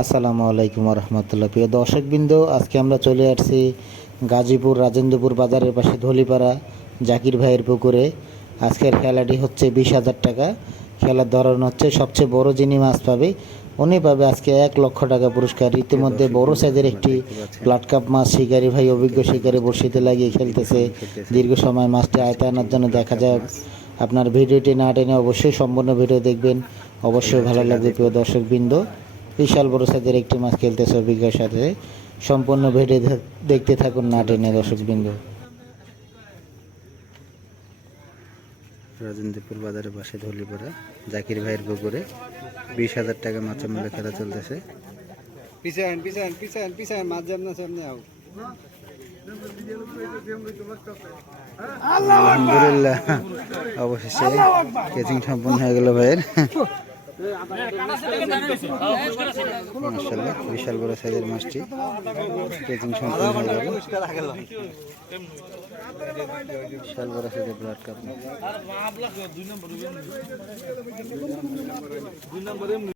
আসসালামু আলাইকুম রহমতুল্লাহ। প্রিয় দর্শকবৃন্দ, আজকে আমরা চলে আসছি গাজীপুর রাজেন্দ্রপুর বাজারের পাশে ধলিপাড়া জাকির ভাইয়ের পুকুরে। আজকের খেলাটি হচ্ছে 20,000 টাকা। খেলার ধরন হচ্ছে সবচেয়ে বড় যিনি মাছ পাবে উনি পাবে আজকে 1,00,000 টাকা পুরস্কার। ইতিমধ্যে বড় সাইজের একটি প্লাট কাপ মাছ শিকারি ভাই, অভিজ্ঞ শিকারি, বড়শিতে লাগিয়ে খেলতেছে দীর্ঘ সময় মাছটি আয়ত্তে আনার জন্য। দেখা যাক, আপনার ভিডিওটি না টেনে অবশ্যই সম্পূর্ণ ভিডিও দেখবেন, অবশ্যই ভালো লাগবে। প্রিয় দর্শকবৃন্দ, বিশাল বড় সাইজের একটি মাছ খেলতেছে অভিজ্ঞতার সাথে। সম্পূর্ণ ভিডিও দেখতে থাকুন না টেনে দর্শকবৃন্দ। রাজেন্দ্রপুর বাজারের পাশে ধলিপাড়া জাকির ভাইয়ের পুকুরে 20,000 টাকা মাছের মূল্যে খেলা চলতেছে। পিছান পিছান পিছান পিছান মাছ যাবে না সামনে আও। আলহামদুলিল্লাহ, অবশেষে কেচিং সম্পন্ন হয়ে গেল ভাইয়ের। মাশাআল্লাহ, বিশাল বড় সাইজের মাছটি কেচিং সম্পন্ন হয়ে গেল। বিশাল বড় সাইজের ব্লাড কাপ।